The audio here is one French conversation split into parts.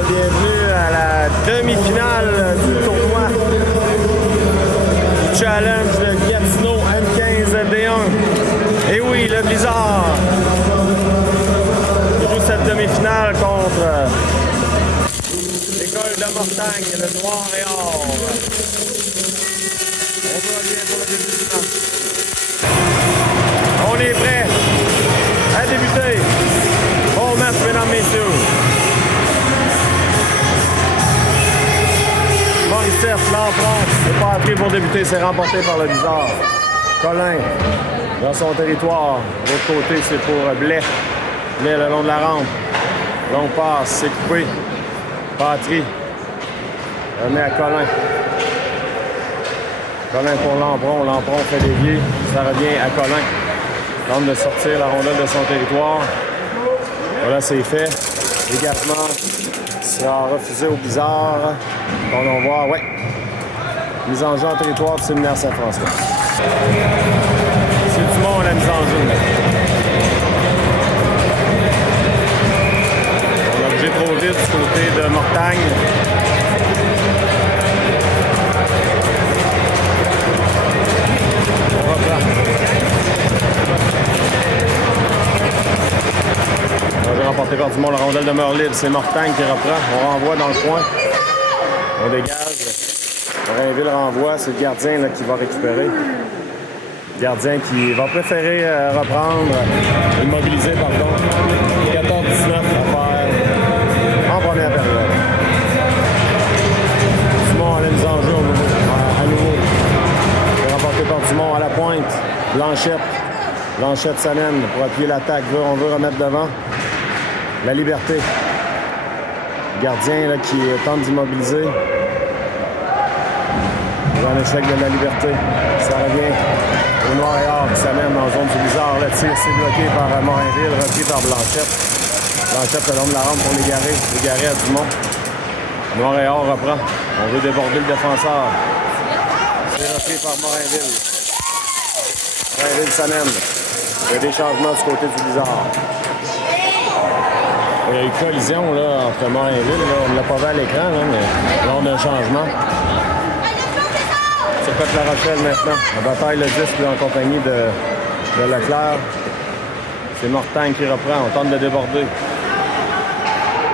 bienvenue à la demi-finale du tournoi du challenge de Gatineau M15D1. Et oui, le Blizzard joue cette demi-finale contre l'école de Mortagne, le Noir et Or. On va bien pour le début du match. On est prêt à débuter. Bon match, mesdames, messieurs. Morissette, Lampron, c'est pas appris pour débuter, c'est remporté par le Blizzard. Colin, dans son territoire. De l'autre côté, c'est pour Blais. Blais le long de la rampe. Longue passe, c'est coupé. Patrie. Remet à Colin. Colin pour Lampron. Lampron fait dévier. Ça revient à Colin. Tente de sortir la rondelle de son territoire. Voilà, c'est fait. Dégagement sera refusé au Blizzard. On va voir, ouais. Mise en jeu en territoire du séminaire Saint-François. C'est Dumont à la mise en jeu. On a bougé trop vite du côté de Mortagne. On reprend. On va remporter par Dumont la rondelle demeure libre. C'est Mortagne qui reprend. On renvoie dans le coin. On dégage. Rainville renvoie. C'est le gardien là, qui va récupérer. Le gardien qui va préférer reprendre, immobiliser, pardon. 14-19 à faire en première période. Dumont à la mise en jeu à nouveau. C'est remporté par Dumont à la pointe. Blanchette. Blanchette s'amène pour appuyer l'attaque. On veut remettre devant. La liberté. Le gardien là, qui tente d'immobiliser. Un échec de la liberté. Ça revient au Noir et Or qui s'amène dans la zone du Blizzard. Le tir c'est bloqué par Morinville, repris par Blanchette. Blanchette le long de la rampe pour l'égarer. L'égarer à Dumont. Noir et Or reprend. On veut déborder le défenseur. C'est repris par Morinville. Morinville s'amène. Il y a des changements du côté du Blizzard. Il y a eu collision là, entre Morinville. Là. On ne l'a pas vu à l'écran, là, mais là on a un changement. C'est Côte La Rochelle maintenant. La bataille le 10 en compagnie de Leclerc. C'est Mortagne qui reprend. On tente de déborder.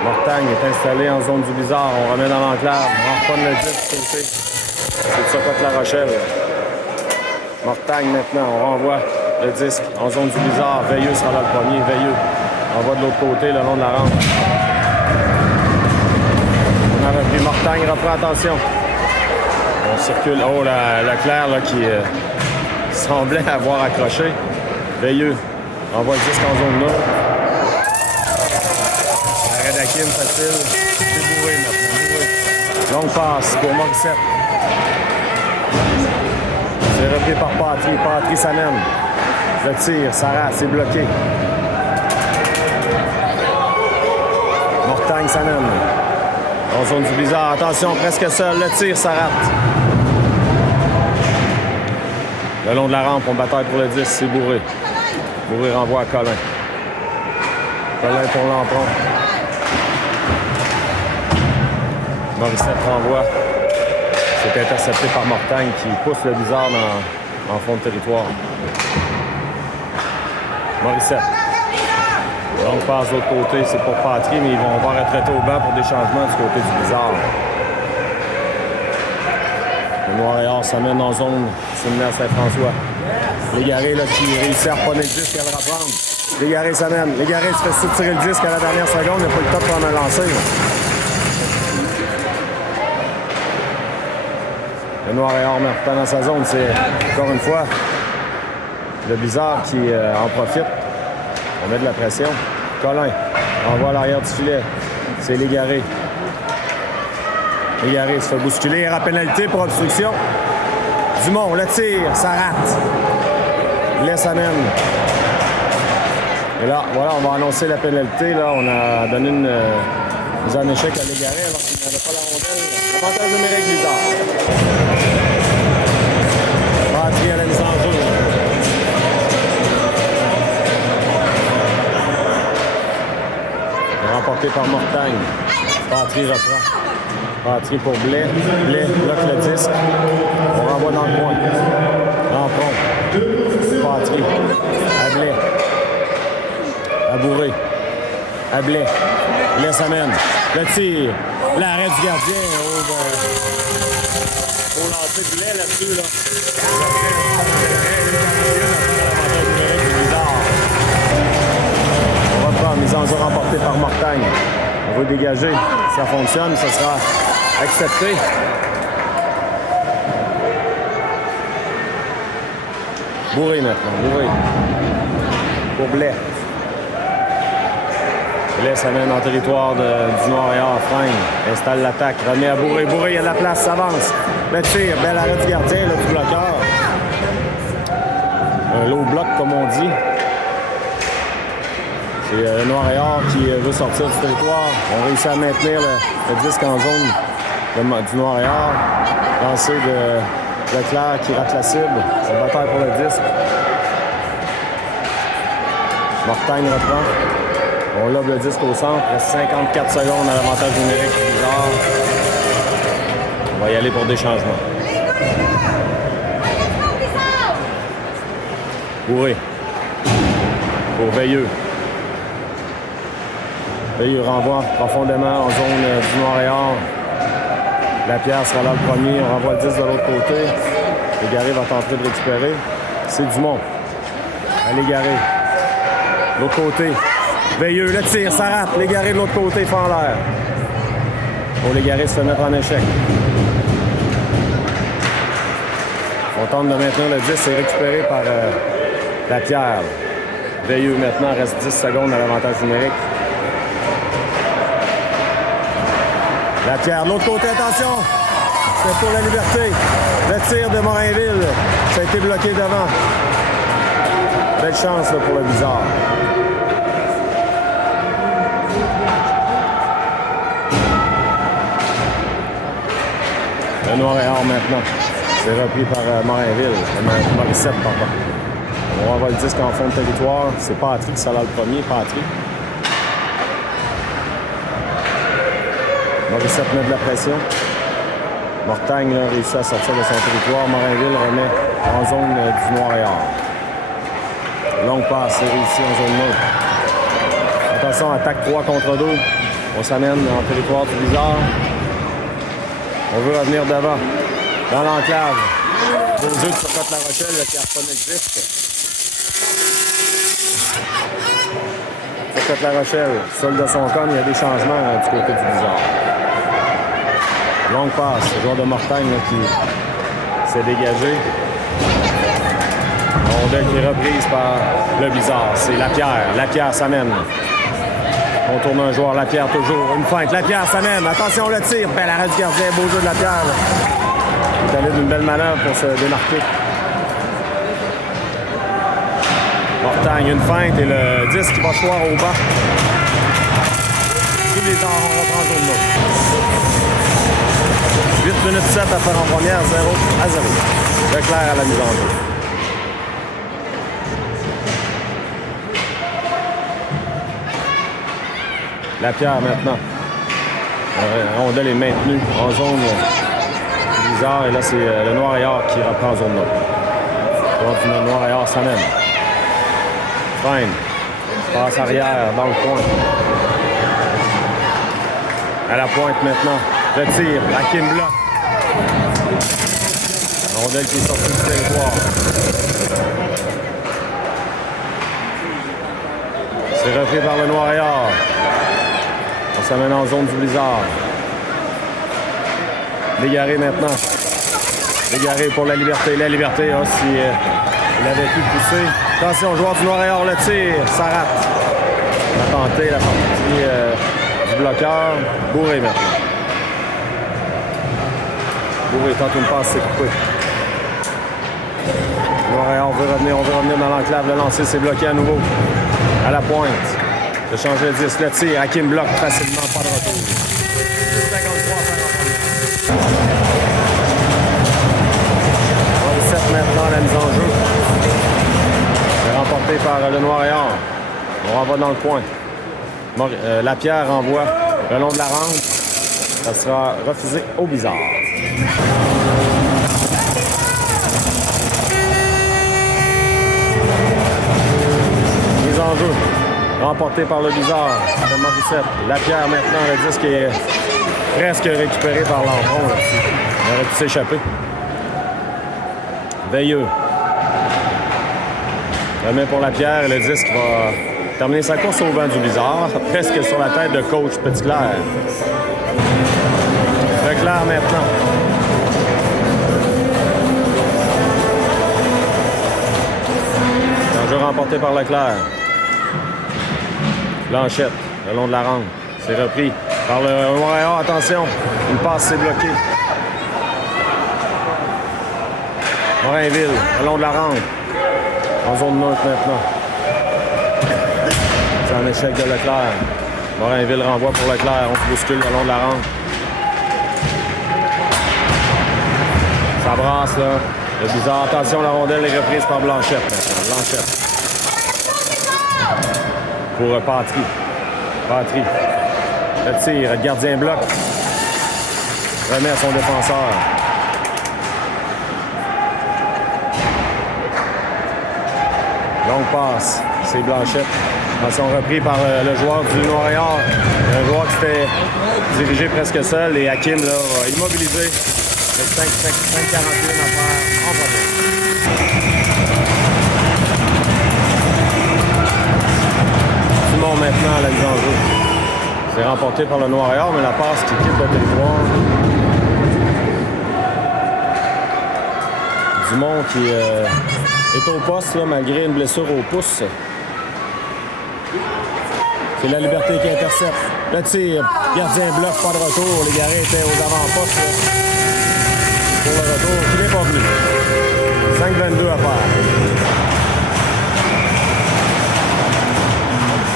Mortagne est installé en zone du Blizzard. On remet dans l'enclave. On reprend le 10 du côté. C'est ça Côte La Rochelle. Mortagne maintenant. On renvoie le disque en zone du Blizzard. Veilleux sera là le premier. Veilleux. On va de l'autre côté, le long de la rampe. On a repris. Mortagne reprend. Attention. On circule. Oh, Leclerc là, qui semblait avoir accroché. Veilleux. Envoie le disque en zone là. Arrêt d'Akim facile. C'est bourré maintenant. Longue passe pour Morissette. C'est repris par Patrie. Patrie s'amène. Le tir, ça rate, c'est bloqué. Mortagne s'amène. En zone du Blizzard. Attention, presque seul. Le tir, ça rate. Le long de la rampe, on bataille pour le 10, c'est Bourré. Bourré renvoie à Colin. Colin pour Lampron. Morissette renvoie. C'est intercepté par Mortagne qui pousse le Blizzard en fond de territoire. Morissette. Donc passe de l'autre côté, c'est pour Patrie, mais ils vont retraiter au banc pour des changements du côté du Blizzard. Le Noir et Or s'amène en zone séminaire Saint-François. Légaré là, qui réussit à reprendre le disque et à le reprendre. Légaré s'amène. Légaré se fait soutirer le disque à la dernière seconde. Il n'a pas eu le temps de prendre un lancer. Le Noir et Or maintenant dans sa zone. C'est encore une fois le Blizzard qui en profite. On met de la pression. Colin envoie à l'arrière du filet. C'est Légaré. Légaré se fait bousculer. À pénalité pour obstruction. Dumont, le tir, ça rate. Laisse amène. Et là, voilà, on va annoncer la pénalité. Là, on a donné une mise en échec à Légaré alors qu'il n'avait pas la rondelle. Avantage numérique Blizzard. Patrie à la mise en jeu. Remporté par Mortagne. Patry reprend. Patry pour Blais. Blais bloque le disque. On renvoie dans le coin. Rampron. Patry. À Blais. À Bourré. À Blais. Blais s'amène. Le tir. L'arrêt du gardien. Faut lancer Blais là-dessus. Là. On reprend. Mise en jeu remportée par Mortagne. On veut dégager. Si ça fonctionne, ça sera accepté. Bourré maintenant. Bourré. Pour Blais. Blais s'amène en territoire du Noir-et-Or. Freine. Installe l'attaque. Remet à Bourré. Bourré, il y a de la place. S'avance. Le tir. Bel arrêt du gardien. Là, du bloqueur. Un low bloc, comme on dit. C'est le Noir-et-Or qui veut sortir du territoire. On réussit à maintenir le disque en zone du Noir-et-Or. Lancé de Leclerc qui rate la cible. C'est une bataille pour le disque. Mortagne reprend. On lobe le disque au centre. Il reste 54 secondes à l'avantage numérique du Bizarre. On va y aller pour des changements. Bourré. Pour Veilleux. Veilleux renvoie profondément en zone du Noir-et-Or. Lapierre sera là le premier. On renvoie le 10 de l'autre côté. Légaré va tenter de récupérer. C'est Dumont. À Légaré. L'autre côté. Veilleux, le tir, ça rate. Légaré de l'autre côté, fait en l'air. Pour Légaré se mettre en échec. On tente de maintenir le 10. C'est récupéré par Lapierre. Veilleux maintenant, reste 10 secondes à l'avantage numérique. Lapierre, de l'autre côté, attention! C'est pour la liberté. Le tir de Morinville. Ça a été bloqué devant. Belle chance là, pour le Bizarre. Le Noir-et-Or maintenant. C'est repris par Morinville. Morissette, pardon. On va le disque en fond de territoire. C'est Patry qui sera là le premier. Patry. Morissette met de la pression. Mortagne là, réussit à sortir de son territoire. Morinville remet en zone du Noir-et-Or. Longue passe, c'est réussi en zone neutre. Attention, attaque 3 contre 2. On s'amène en territoire du Bizarre. On veut revenir devant. Dans l'enclave. Beau jeu de Turcotte La Rochelle qui harponne le disque. Turcotte La Rochelle, seul de son com, il y a des changements du côté du Bizarre. Longue passe, le joueur de Mortagne là, qui s'est dégagé. Rondelle qui est reprise par le Bizarre. C'est Lapierre. Lapierre s'amène. On tourne un joueur. Lapierre toujours. Une feinte. Lapierre s'amène. Attention, le tir. Bel arrêt du gardien. Beau jeu de Lapierre. Il est allé d'une belle manœuvre pour se démarquer. Mortagne, une feinte et le 10 qui va se voir au bas. Tous les temps, on reprend zone neutre. 8 minutes 7 à faire en première, 0-0. Leclerc à la mise en jeu. Lapierre maintenant. La rondelle est maintenue en zone Bizarre. Et là, c'est le Noir-et-Or qui reprend en zone neutre. Donc, le Noir-et-Or s'amène. Freine. Passe arrière dans le coin. À la pointe maintenant. Le tir. Hakim bloque. Rondelle qui est sortie du territoire. C'est repris par le Noir-et-Or. On s'amène en zone du Blizzard. Légaré maintenant. Légaré pour la liberté. La liberté, hein, si il avait pu pousser. Attention, joueur du Noir-et-Or, le tir. Ça rate. On a tenté la partie du bloqueur. Bourré maintenant. Bourré tente une passe, c'est coupé. Noir-et-Or, on veut revenir dans l'enclave. Le lancer, c'est bloqué à nouveau. À la pointe. De changer le 10. Le tir. Hakim bloque facilement. Pas de retour. 53 47 maintenant la mise en jeu. C'est remporté par le Noir-et-Or. On renvoie dans le coin. Lapierre envoie le long de la rampe. Ça sera refusé au Blizzard. Mise en jeu. Remporté par le Blizzard. C'est Morissette. Lapierre maintenant, le disque est presque récupéré par l'enfant là-dessus. Il aurait pu s'échapper. Veilleux. Remet pour Lapierre. Le disque va terminer sa course au vent du Blizzard. Presque sur la tête de coach Petitclerc. Leclerc maintenant. Un jeu remporté par Leclerc. Blanchette, le long de la rampe. C'est repris par le Montréal. Attention, une passe s'est bloquée. Morinville, le long de la rampe. En zone neutre maintenant. C'est un échec de Leclerc. Morinville renvoie pour Leclerc. On se bouscule le long de la rampe. Ça brasse, là. Le Blizzard. Attention, la rondelle est reprise par Blanchette maintenant. Blanchette. Pour Patry. Patry. Le tir. Le gardien bloque. Remet à son défenseur. Longue passe. C'est Blanchette. Attention, repris par le joueur du Montréal. Un joueur qui s'était dirigé presque seul. Et Hakim là, va immobiliser. Avec 5-41 à faire en première. Dumont maintenant à la mise en jeu. C'est remporté par le Montréal, mais la passe qui quitte le territoire. Dumont qui est au poste là, malgré une blessure au pouce. C'est la Liberté qui intercepte. Le tir, gardien bloc, pas de retour. Les Garés étaient aux avant-postes. Là. Pour le retour, qui n'est pas venu. 5-22 à faire.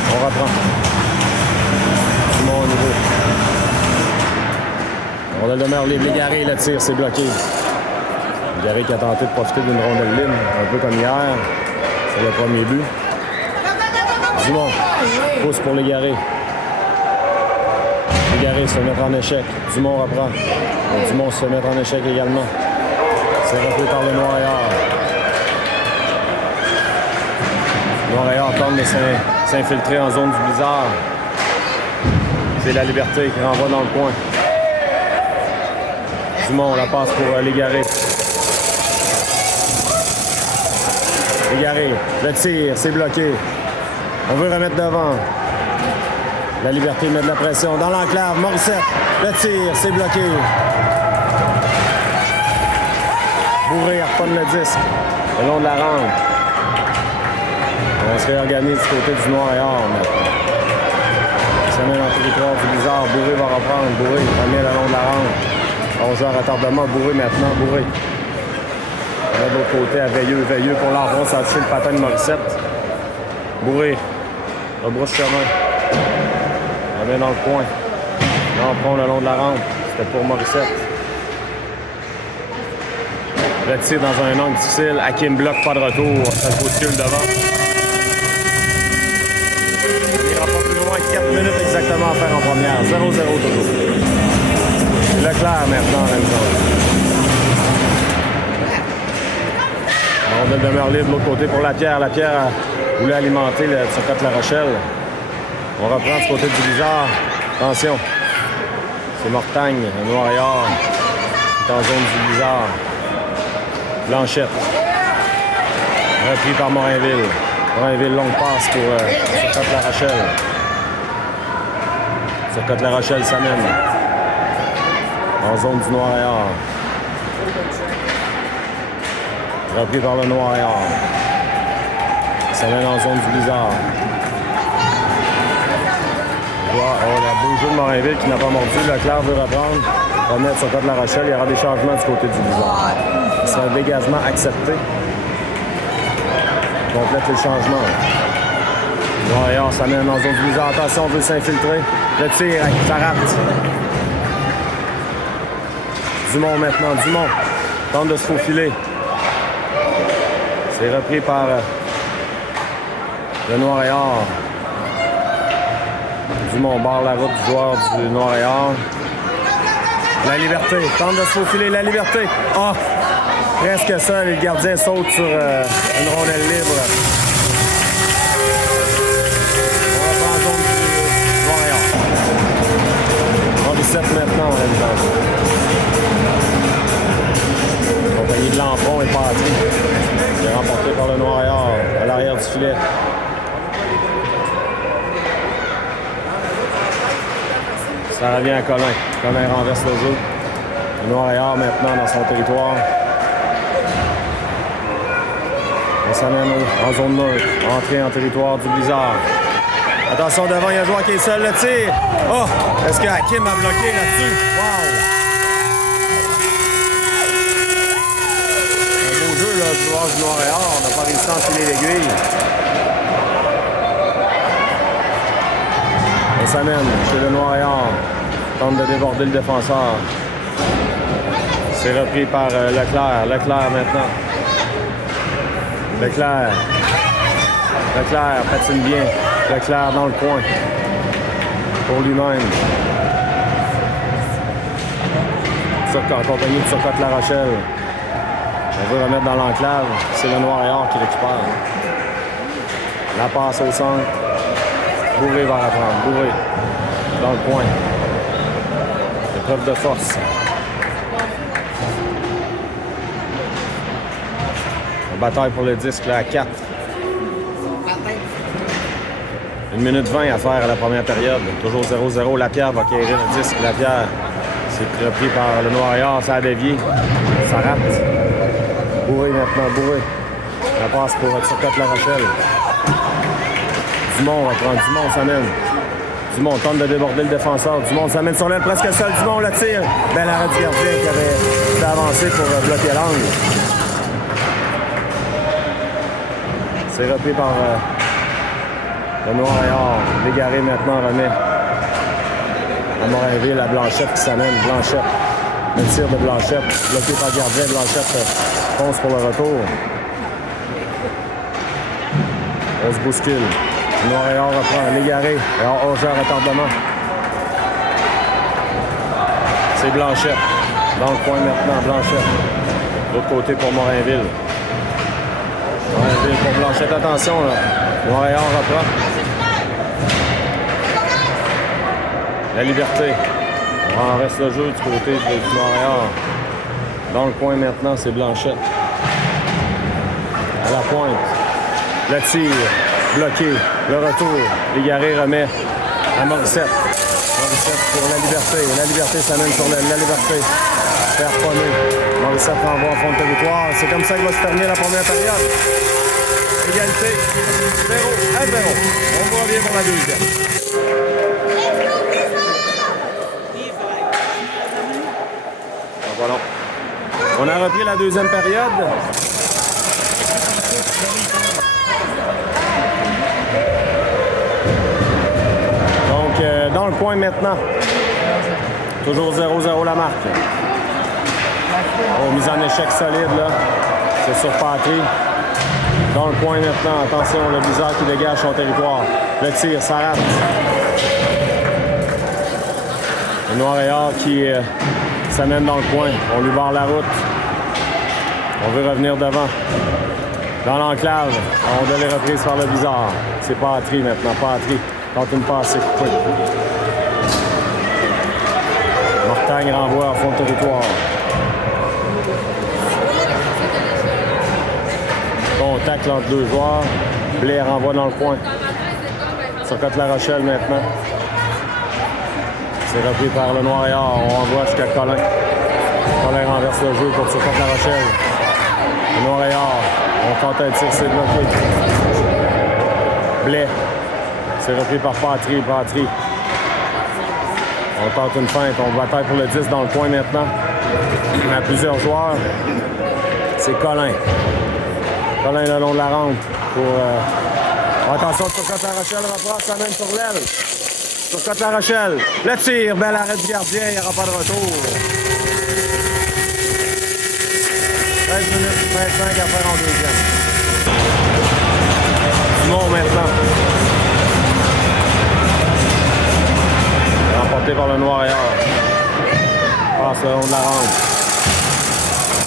On reprend. Dumont au niveau. Rondelle demeure libre. Les Garés, le tir, c'est bloqué. Les Garés qui a tenté de profiter d'une rondelle libre, un peu comme hier. C'est le premier but. Dumont, pousse pour les Garés. Les Garés se mettent en échec. Dumont reprend. Dumont se met en échec également. C'est repris par le Montréal. Montréal tente de s'infiltrer en zone du Blizzard. C'est la Liberté qui renvoie dans le coin. Dumont, la passe pour les Garés. Les Garés, le tir, c'est bloqué. On veut remettre devant. La Liberté met de la pression dans l'enclave. Morissette, le tir, c'est bloqué. Bourré reprendre le disque le long de la rampe. On se réorganise du côté du Noir-et-Or maintenant. Ça met dans le territoire du Blizzard. Bourré va reprendre. Bourré remet le long de la rampe. On joue à retardement. Bourré maintenant. Bourré. On va de l'autre côté à Veilleux. Veilleux pour l'enfant. Ça a touché le patin de Morissette. Bourré. Rebrousse chemin. On met dans le coin. Là, on prend le long de la rampe. C'était pour Morissette. Le tir dans un angle difficile. Hakim bloque, pas de retour. Ça le bouscule devant. Il n'ira pas plus loin que 4 minutes exactement à faire en première. 0-0 toujours. Leclerc maintenant, la mise en jeu. On demeure libre de l'autre côté pour Lapierre. Lapierre voulait alimenter le circuit de La Rochelle. On reprend du côté du Blizzard. Attention. C'est Mortagne, un Noir-et-Or. qui est en zone du Blizzard. Blanchette. Repris par Morinville. Morinville, longue passe pour Circotte-La Rochelle. Circotte-La Rochelle s'amène. En zone du Noir-et-Or. Repris par le Noir-et-Or. S'amène en zone du Blizzard. Oh, la beau jeu de Morinville qui n'a pas mordu. Leclerc veut reprendre. Remettre sur Circotte-La Rochelle. Il y aura des changements du côté du Blizzard. C'est un dégagement accepté. Complète les changements. Noir-et-Or s'amène en zone du Blizzard. Attention, on veut s'infiltrer. Le tir, ça rate. Dumont maintenant. Dumont tente de se faufiler. C'est repris par le Noir-et-Or. Dumont barre la route du joueur du Noir et Or. La Liberté tente de se faufiler. La Liberté. Ah! Presque ça. Le gardien saute sur une rondelle libre. On va prendre zone du Noir et Or. On 17 maintenant en réalisation. La compagnie de Lampron est partie. Il est remporté par le Noir et Or à l'arrière du filet. Ça revient à Colin. Colin renverse le jeu. Le Noir et Or maintenant dans son territoire. On s'amène en zone neutre. Entrée en territoire du Blizzard. Attention devant, il y a un joueur qui est seul. Le tir. Oh! Est-ce que Hakim a bloqué là-dessus? Wow! Un beau jeu là, du joueur du Noir et Or. On n'a pas réussi à enfiler l'aiguille. On s'amène chez le Noir et Or. Tente de déborder le défenseur. C'est repris par Leclerc. Leclerc maintenant. Leclerc. Leclerc patine bien. Leclerc dans le coin. Pour lui-même. En compagnie de Turcotte La Rochelle. On veut remettre dans l'enclave. C'est le Noir et Or qui récupère. La passe au centre. Bourré va reprendre. Bourré. Dans le coin. Épreuve de force. La bataille pour le disque là, à 4. 1 minute 20 à faire à la première période. Toujours 0-0. Lapierre va acquérir le disque. Lapierre, c'est repris par le Noir et Or. Ça a dévié. Ça rate. Bourré maintenant. Bourré. La passe pour Turcotte La Rochelle. Dumont va prendre. Dumont s'amène. Dumont tente de déborder le défenseur. Dumont s'amène sur l'aile presque seul. Dumont le tire. Bel arrêt du gardien qui avait fait avancer pour bloquer l'angle. C'est repris par le Noir et Or. Légaré maintenant remet à Morinville à Blanchette qui s'amène. Blanchette. Le tir de Blanchette. Bloqué par le gardien. Blanchette fonce pour le retour. On se bouscule. Le Noir et Or reprend. Légaré. Et hors-jeu retardement. C'est Blanchette. Dans le coin maintenant. Blanchette. De l'autre côté pour Morinville. Morinville pour Blanchette. Attention là. Noir et Or reprend. La Liberté. On reste le jeu du côté du Noir et Or. Dans le coin maintenant, c'est Blanchette. À la pointe. Le tir. Bloqué. Le retour. Légaré remet à Morissette. Morissette pour la Liberté. La Liberté s'amène sur la Liberté. Faire poney. Morissette renvoie en fond de territoire. C'est comme ça que va se terminer la première période. Égalité. 0-0. On vous revient pour la deuxième. Voilà. On a repris la deuxième période. Donc, dans le coin maintenant. Toujours 0-0 la marque. Oh, mise en échec solide, là. C'est sur Patry. Dans le coin maintenant. Attention, le Blizzard qui dégage son territoire. Le tir, ça rate. Le Noir et Or qui s'amène dans le coin. On lui barre la route. On veut revenir devant. Dans l'enclave. On donne les reprises par le Blizzard. C'est Patry maintenant. Patry. Quand une passe, c'est coupé. Mortagne renvoie à fond de territoire. Contact entre deux joueurs. Blais renvoie dans le coin. Turcotte La Rochelle maintenant. C'est repris par le Noir et Or. On envoie jusqu'à Colin. Colin renverse le jeu pour Turcotte La Rochelle. Le Noir et Or. On tente un tir, c'est bloqué. Blais. C'est repris par Patry. Patry. On tente une feinte. On bataille pour le 10 dans le coin maintenant. On a plusieurs joueurs. C'est Colin. Colin le long de la rampe pour... Attention, Turcotte La Rochelle reprend, ça mène sur l'aile. Turcotte La Rochelle. Le tir. Bel arrêt du gardien. Il n'y aura pas de retour. 13 minutes 25 à faire en deuxième. Dumont maintenant. tenté par le Noir-Ayard. Passe le long de la rampe.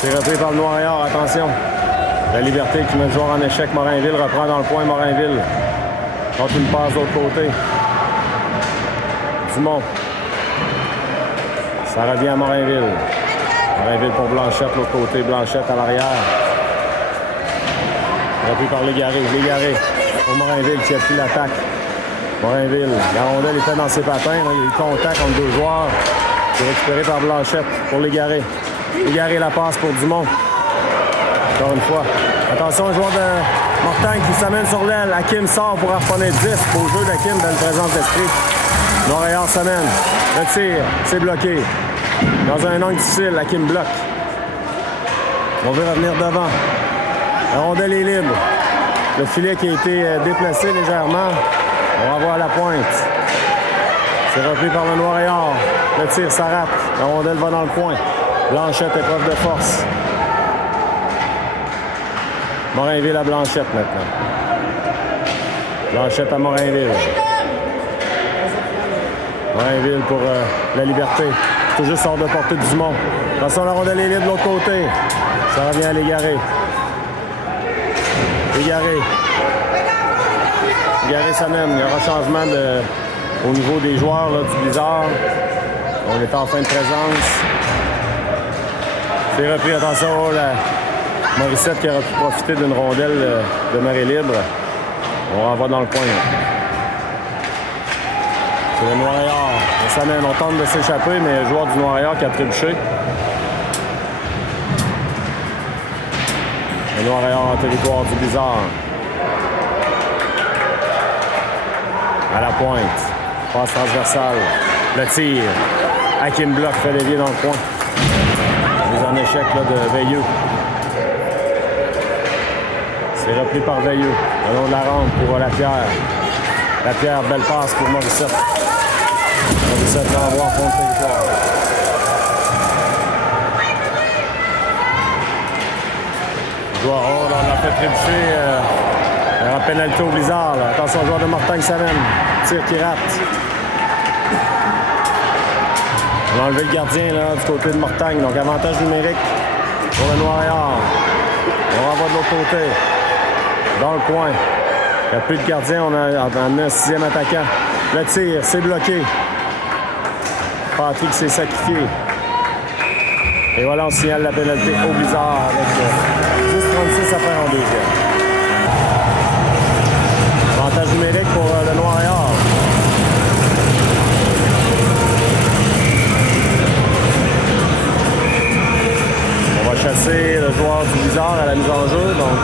C'est repris par le Noir-Ayard, attention. La Liberté qui met le joueur en échec. Morinville reprend dans le coin Morinville. Contre une passe de l'autre côté. Dumont. Ça revient à Morinville. Morinville pour Blanchette, l'autre côté. Blanchette à l'arrière. Repris par Légaré. Légaré pour Morinville qui a pris l'attaque. Morinville. La rondelle était dans ses patins. Là. Il y a eu contact entre deux joueurs. C'est récupéré par Blanchette pour Légaré. Légaré la passe pour Dumont. Encore une fois. Attention, le joueur de Mortagne qui s'amène sur l'aile. Hakim sort pour harponner 10. Beau jeu d'Hakim, belle présence d'esprit. Noir-Ayard s'amène. Le tir, c'est bloqué. Dans un angle difficile, Hakim bloque. On veut revenir devant. La rondelle est libre. Le filet qui a été déplacé légèrement. On renvoie à la pointe. C'est repris par le Noir-Ayard. Le tir s'arrête. La rondelle va dans le coin. Blanchette épreuve de force. Morinville à Blanchette maintenant. Blanchette à Morinville. Morinville pour la Liberté. Tout juste hors de portée du Dumont. Attention, la rondelle est libre de l'autre côté. Ça revient à Légaré. Légaré. Légaré s'amène. Il y aura changement au niveau des joueurs là, du Blizzard. On est en fin de présence. C'est repris. Attention, la Morissette qui aurait pu profiter d'une rondelle de marée libre. On renvoie dans le coin. C'est le Noir-Ayard. On s'amène, on tente de s'échapper, mais le joueur du Noir-Ayard qui a trébuché. Le Noir-Ayard en territoire du Blizzard. À la pointe. Passe transversale. Le tir. Hakim bloc fait dévier dans le coin. Mise en échec là, de Veilleux. C'est repris par Veilleux. Le long de la rampe pour Lapierre. Lapierre, belle passe pour Morissette. Morissette va avoir fond de territoire. Joueur, on a fait trébucher. Un pénalité au Blizzard. Là. Attention, le joueur de Mortagne s'amène. Tir qui rate. On a enlevé le gardien là, du côté de Mortagne. Donc avantage numérique pour le Noir-Ayard. On renvoie de l'autre côté. Dans le coin. Il n'y a plus de gardien. On a amené un sixième attaquant. Le tir, c'est bloqué. Patrick s'est sacrifié. Et voilà, on signale la pénalité au Blizzard avec 10-36 à faire en deuxième. Avantage numérique pour le Noir-Ayard. On va chasser le joueur du Blizzard à la mise en jeu. Donc,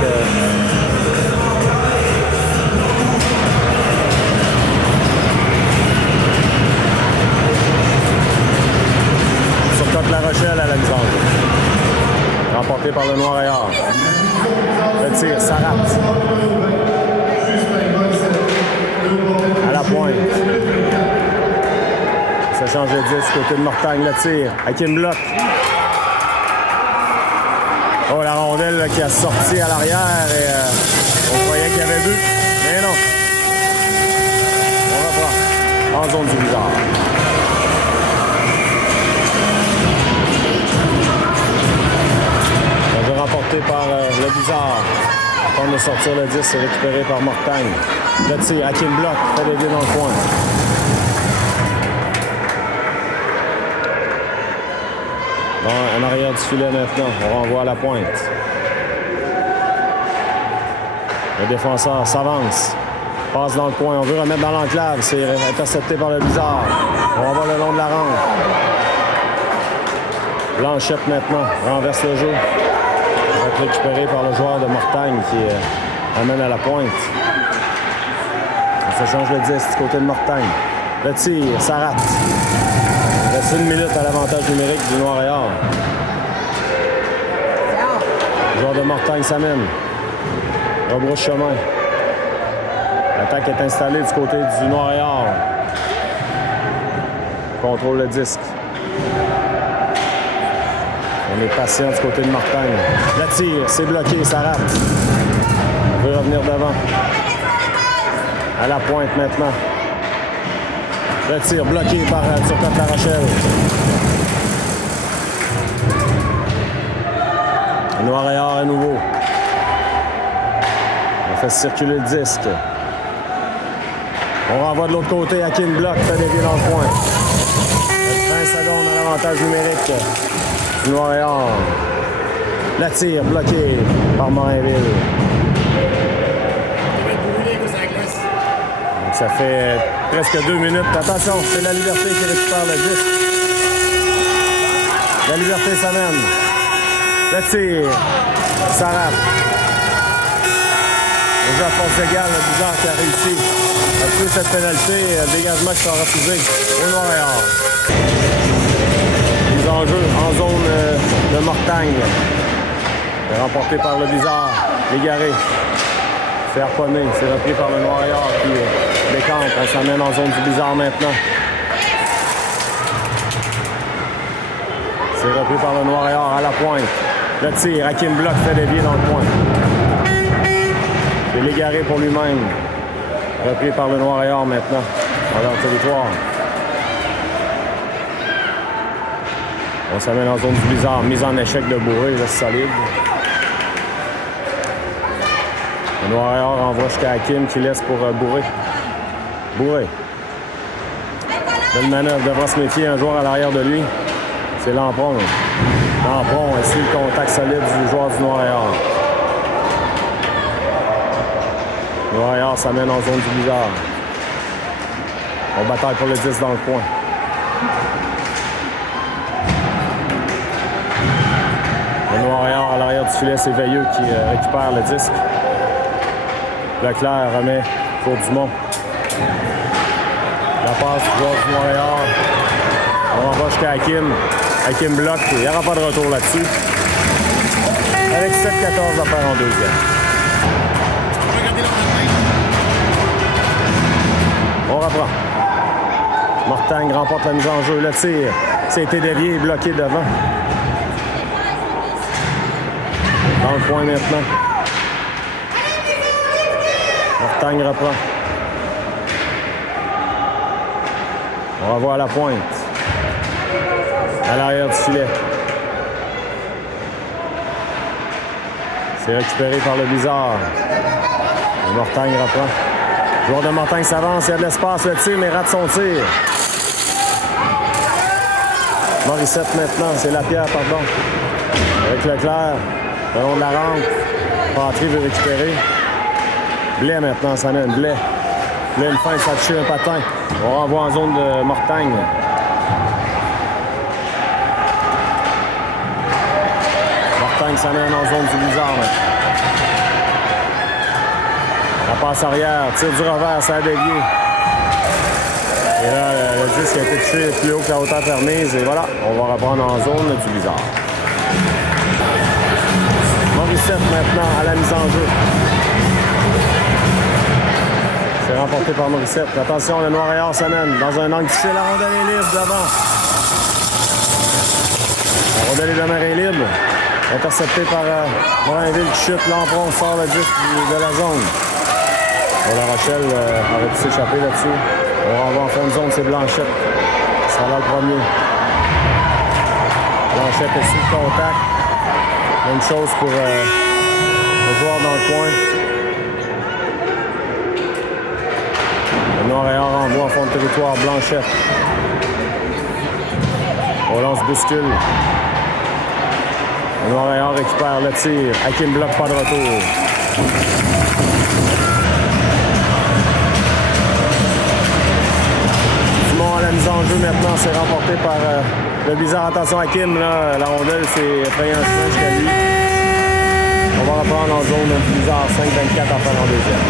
Sur La Rochelle à la mise en jeu. Remporté par le Noir-Ayard. Le tir, ça rate. À la pointe. Ça change de 10 du côté de Mortagne. Le tir. Hakim bloc. Oh, la rondelle là, qui a sorti à l'arrière et on croyait qu'il y avait but. Mais non. On reprend. En zone du Blizzard. Remporté par le Blizzard. Quand de sortir le 10, c'est récupéré par Mortagne. Le tir, Hakim bloc, fait dévier dans le coin. Bon, en arrière du filet maintenant, on renvoie à la pointe. Le défenseur s'avance, passe dans le coin, on veut remettre dans l'enclave, c'est intercepté par le Blizzard. On renvoie le long de la rampe. Blanchette maintenant, renverse le jeu. Récupéré par le joueur de Mortagne qui amène à la pointe. Ça change le 10 du côté de Mortagne. Le tir, ça rate. Il reste 1 minute à l'avantage numérique du Noir-Ayard. Le joueur de Mortagne s'amène. Rebrousse chemin. L'attaque est installée du côté du Noir-Ayard. Contrôle le disque. On est patient du côté de Mortagne. Le tir, c'est bloqué, ça rate. On veut revenir devant. À la pointe maintenant. Le tir bloqué par Turcotte La Rochelle. Noir et or à nouveau. On fait circuler le disque. On renvoie de l'autre côté. Hakim bloque, fait dévier dans le coin. 20 secondes à l'avantage numérique du Noir et or. Le tir bloqué par Morinville. Donc ça fait presque 2 minutes. Attention, c'est La Liberté qui récupère le disque. La Liberté s'amène. Le tir, ça rate. On joue à force égale, le Bizarre qui a réussi à tuer cette pénalité. Le dégagement qui sera refusé au Noir et or. Mise en jeu en zone de Mortagne. Remporté par le Bizarre, égaré. C'est harponné, c'est repris par le Noir et or qui décampe. On s'amène en zone du Bizarre maintenant. C'est repris par le Noir et or à la pointe. Le tir, Hakim bloque, fait dévier dans le coin. C'est l'égaré pour lui-même. Repris par le Noir et or maintenant, dans leur territoire. On s'amène en zone du Bizarre. Mise en échec de Bourré, reste solide. Le Noir et or envoie jusqu'à Hakim qui laisse pour Bourré. Bourré. Belle manœuvre, devra se méfier un joueur à l'arrière de lui. C'est Lampron. Lampron, ici le contact solide du joueur du Noir et or. Noir et or s'amène en zone du Bizarre. On bataille pour le 10 dans le coin. Le Noir et or à l'arrière du filet, c'est Veilleux qui récupère le disque. Leclerc remet pour Dumont. La passe du joueur du Noir et or. On renvoie jusqu'à Hakim. Hakim bloque. Il n'y aura pas de retour là-dessus. Avec 7-14 à faire en deuxième. On reprend. Mortagne remporte la mise en jeu. Le tir, c'était dévié et bloqué devant. Dans le point maintenant. Mortagne reprend. On revoit à la pointe. À l'arrière du filet. C'est récupéré par le Bizarre. Et Mortagne reprend. Le joueur de Mortagne s'avance, il y a de l'espace, le tir, mais rate son tir. Morissette maintenant, c'est Lapierre, pardon. Avec Leclerc, le long de la rampe. Patry veut récupérer. Blais maintenant, ça mène. Blais. Blais, une fin, ça a touché un patin. On renvoie en zone de Mortagne. Mortagne s'amène en zone du Bizarre. La passe arrière, tire du revers, ça a dévié. Et là, le disque a été touché plus haut que la hauteur permise. Et voilà, on va reprendre en zone du Bizarre. Morissette maintenant à la mise en jeu. C'est remporté par Morissette. Attention, le Noir et or s'amène dans un angle touché. La rondelle est libre devant. La rondelle est demeurée libre. Intercepté par Morinville qui chute. Lampron sort le disque de la zone. Bon, La Rochelle aurait pu s'échapper là-dessus. On renvoie en fin de zone, c'est Blanchette. Ce sera là le premier. Blanchette est sous le contact. Même chose pour le joueur dans le coin. Le Noir et or renvoie en fond de territoire. Blanchette. On lance bouscule. Le Noir et or récupère le tir. Hakim bloque, pas de retour. Dumont à la mise en jeu maintenant, c'est remporté par le Bizarre. Attention Hakim, là, la rondelle c'est payé un chemin jusqu'à lui. On va reprendre en zone du Bizarre 5-24 à faire en deuxième.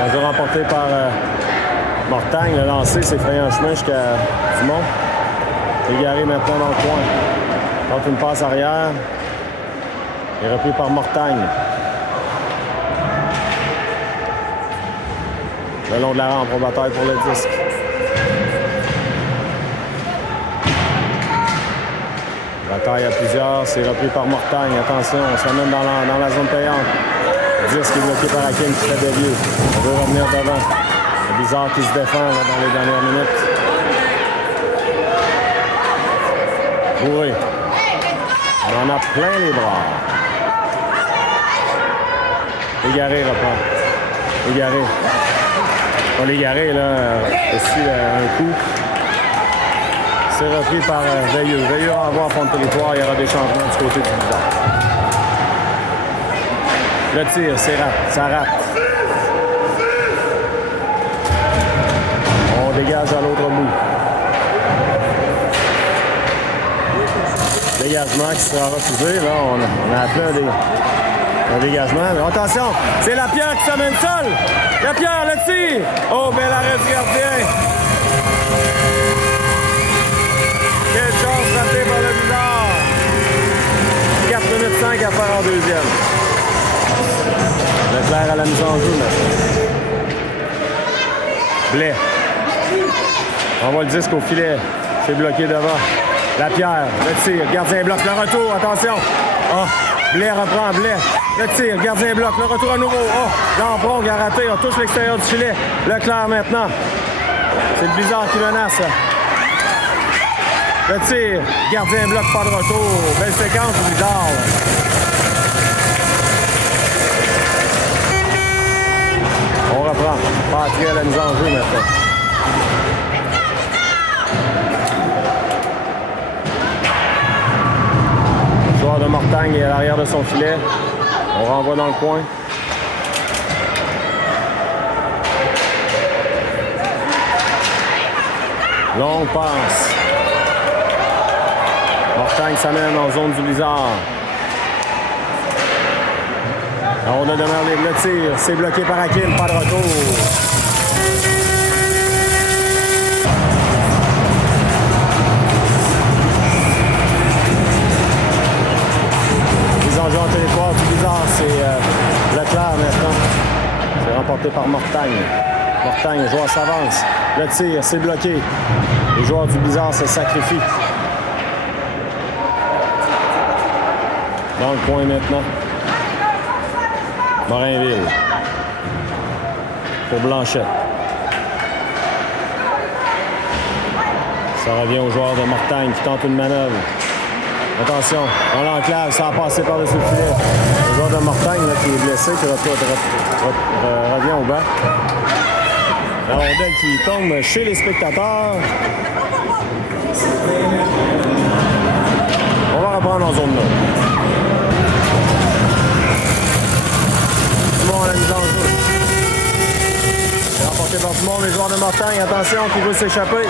Un jeu remporté par Mortagne. Le lancer s'est frayé un chemin jusqu'à Dumont. Égaré maintenant dans le coin. Tente une passe arrière. Et repris par Mortagne. Le long de la rampe, on bataille pour le disque. Bataille à plusieurs, c'est repris par Mortagne. Attention, on s'amène dans la zone payante. 10 qui est bloqué par Hakim qui fait dévier. On veut revenir devant. C'est bizarre qui se défend là, dans les dernières minutes. Bourré. On en a plein les bras. Légaré reprend. Légaré. Pas Légaré, là. Ici, un coup. C'est repris par Veilleux. Veilleux renvoie en fond de territoire. Il y aura des changements du côté du bizarre. Le tir, c'est rate. Ça rate. On dégage à l'autre bout. Dégagement qui sera refusé. Là, on a appelé un dégagement. Mais attention, c'est Lapierre qui s'amène seul. Lapierre, le tir. Oh, bel arrêt du gardien. Quelle chance ratée par le bizarre. 4 minutes 5 à faire en deuxième. Leclerc à la mise en jeu maintenant. Blais. On voit le disque au filet. C'est bloqué devant. Lapierre, le tir, gardien bloque, le retour, attention. Oh, Blais reprend, Blais. Le tir, gardien bloque, le retour à nouveau. Oh, Lampron qui a raté, on touche l'extérieur du filet. Leclerc maintenant. C'est le bizarre qui menace. Le tir, gardien bloque, pas de retour. Belle séquence, bizarre. On reprend. Patrick à la mise en jeu maintenant. De Mortagne est à l'arrière de son filet. On renvoie dans le coin. Longue passe. Mortagne s'amène en zone du blizzard. On a demeuré le tir. C'est bloqué par Hakim. Pas de retour. En territoire du bizarre, c'est Leclerc maintenant. C'est remporté par Mortagne. Mortagne, le joueur s'avance. Le tir, c'est bloqué. Les joueurs du bizarre se sacrifient. Dans le coin maintenant. Morinville. Pour Blanchette. Ça revient aux joueurs de Mortagne qui tentent une manœuvre. Attention, on l'enclave, ça a passé par-dessus le filet. Le joueur de Mortagne là, qui est blessé, qui revient au banc. La rondelle qui tombe chez les spectateurs. On va reprendre en zone 9. Dumont à la mise en jeu. C'est remporté par Dumont, les joueurs de Mortagne. Attention, qui veut s'échapper.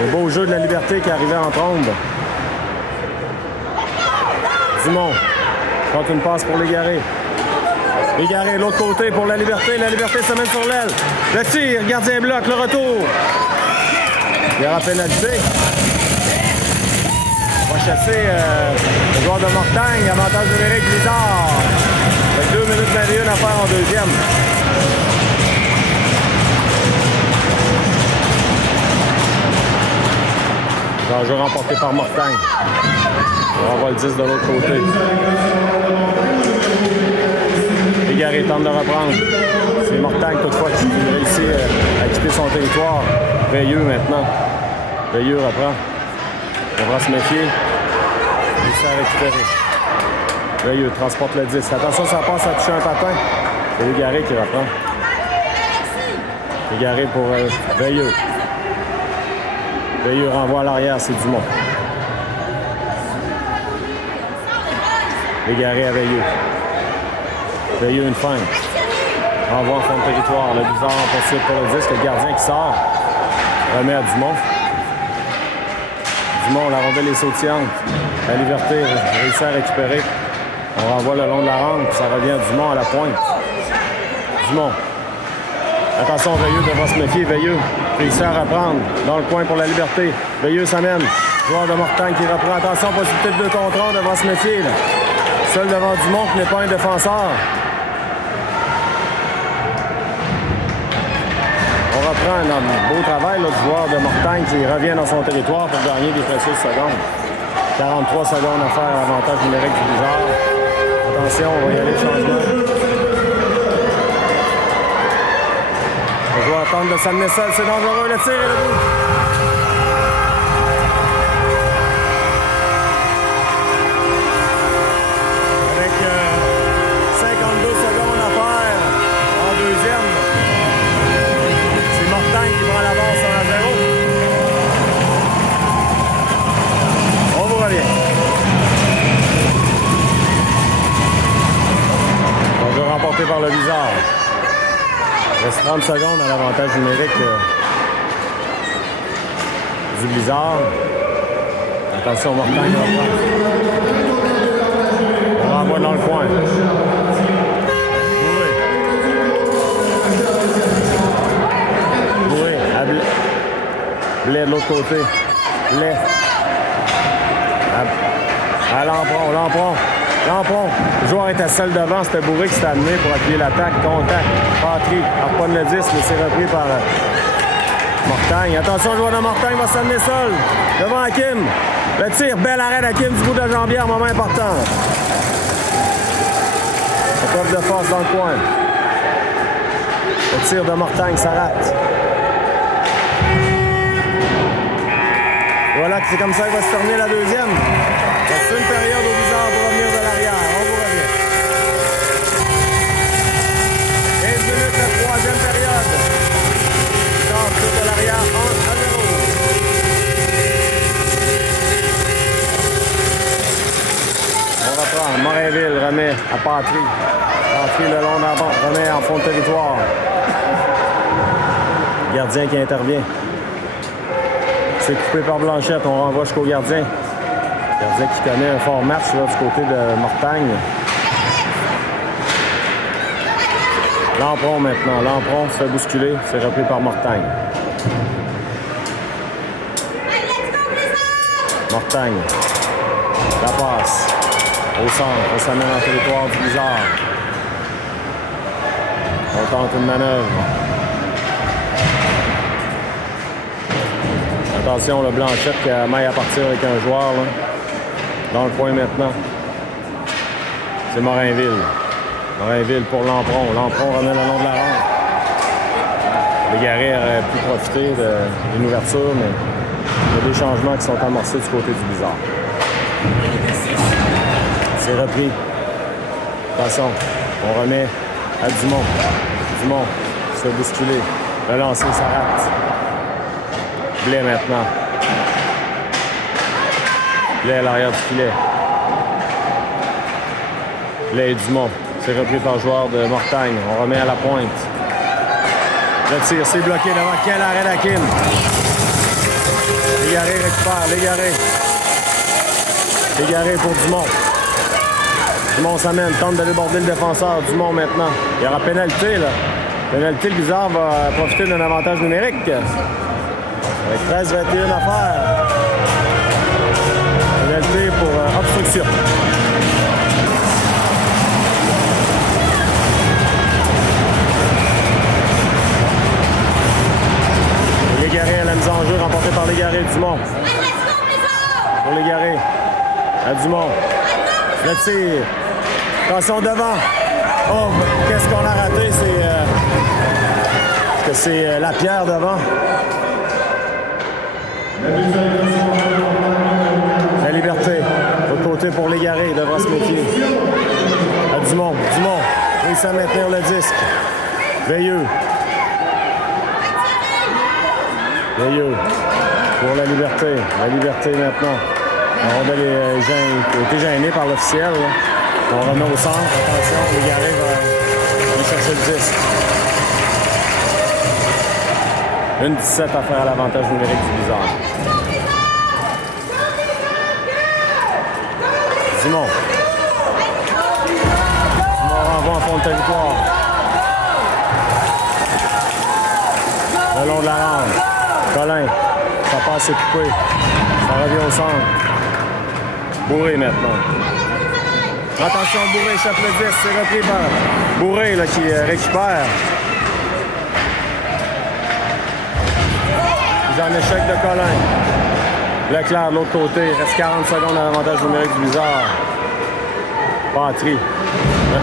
Le beau jeu de la liberté qui arrivait en trombe. Dumont tente une passe pour Légaré. Légaré, l'autre côté pour la liberté. La liberté se mène sur l'aile. Le tir, gardien bloque, le retour. Il y aura pénalité. On va chasser le joueur de Mortagne. Avantage numérique Blizzard. Avec 2 minutes 21 à faire en deuxième. Jeu remporté par Mortagne. On renvoie le 10 de l'autre côté. Légaré tente de reprendre. C'est Mortagne toutefois qui réussit à quitter son territoire. Veilleux maintenant. Veilleux reprend. Il devra se méfier. Il réussit à récupérer. Veilleux transporte le 10. Attention, ça passe à toucher un patin. C'est Légaré qui reprend. Légaré pour Veilleux. Veilleux renvoie à l'arrière, c'est Dumont. Légaré à Veilleux. Veilleux une fin. Renvoie en fond de territoire. Le bizarre en poursuite pour le 10. Le gardien qui sort. Remet à Dumont. Dumont, la rondelle est sautillante. La liberté réussit à récupérer. On renvoie le long de la rampe. Ça revient à Dumont à la pointe. Dumont. Attention, Veilleux devra se méfier. Veilleux réussit à reprendre dans le coin pour la liberté. Veilleux s'amène. Joueur de Mortagne qui reprend. Attention, possibilité de 2 contre 1, devra se méfier. Là. Seul devant Dumont qui n'est pas un défenseur. On reprend un beau travail là, du joueur de Mortagne qui revient dans son territoire pour gagner des précieuses secondes. 43 secondes à faire à l'avantage numérique du Blizzard. Attention, on va y aller de changement. Le joueur tente de s'amener seul, c'est dangereux, le tir est debout. Avec 52 secondes à faire en deuxième. C'est Mortagne qui prend l'avance 1-0. On vous revient. On va remporter par le Blizzard. Il reste 30 secondes à l'avantage numérique du Blizzard. Attention, Mortagne va prendre. On renvoie dans le coin. Bourré à Blais de l'autre côté. Blais. À Lampron. Le joueur était seul devant, c'était Bourré qui s'est amené pour appuyer l'attaque. Contact. Patry. Reprendre le 10, mais c'est repris par Mortagne. Attention, le joueur de Mortagne va s'amener seul. Devant Hakim. Le tir, bel arrêt d'Hakim du bout de la jambière, moment important. Preuve de force dans le coin. Le tir de Mortagne, ça rate. Voilà, c'est comme ça qu'il va se terminer la deuxième. Il reste une période au Blizzard pour revenir de l'arrière. On vous revient. 15 minutes, la troisième période. Blizzard sur de l'arrière, 1-0. On reprend. Morinville remet à Patry. Patry le long d'avant, remet en fond de territoire. Gardien qui intervient. C'est coupé par Blanchette, on renvoie jusqu'au gardien. Gardien qui connaît un fort match là, du côté de Mortagne. Lampron maintenant. Lampron se fait bousculer, c'est repris par Mortagne. Mortagne. La passe. Au centre, on s'amène en territoire du Blizzard. On tente une manœuvre. Attention, le Blanchette qui a maille à partir avec un joueur. Là. Dans le coin maintenant. C'est Morinville. Morinville pour Lampron. Lampron remet le long de la rampe. Légaré aurait pu profiter d'une ouverture, mais il y a des changements qui sont amorcés du côté du Blizzard. C'est repris. Attention, on remet à Dumont. Dumont se fait bousculer. Le lancer, ça rate. Blais maintenant. Blais à l'arrière du filet. Blais et Dumont. C'est repris par le joueur de Mortagne. On remet à la pointe. Le tir, c'est bloqué devant. Quel arrêt d'Hakim. Légaré récupère. Légaré pour Dumont. Dumont s'amène, tente de déborder le défenseur. Dumont maintenant. Il y aura pénalité, là. Pénalité, le Blizzard va profiter d'un avantage numérique. Avec 13-21 à faire. Pénalité pour obstruction. Légaré à la mise en jeu, remporté par Légaré. Dumont. Pour Légaré. À Dumont. Le tir. Attention devant. Oh, qu'est-ce qu'on a raté? C'est la pierre devant. La liberté. L'autre côté pour Légaré. Il devra se méfier. À Dumont. Dumont. Réussit à maintenir le disque. Veilleux. Veilleux. Pour la liberté. La liberté maintenant. On a été gêné par l'officiel. On remet au centre. Attention, Légaré va aller chercher le disque. 1-17 à faire à l'avantage numérique du Blizzard. Dumont. Dumont renvoie en fond de territoire. Le long de la rampe. Colin. Sa passe est coupée. Ça revient au centre. Bourré maintenant. Attention, Bourré échappe le 10. C'est repris par Bourré là, qui récupère. Mise en échec de Colin. Leclerc de l'autre côté. Il reste 40 secondes à l'avantage numérique du Blizzard. Patry.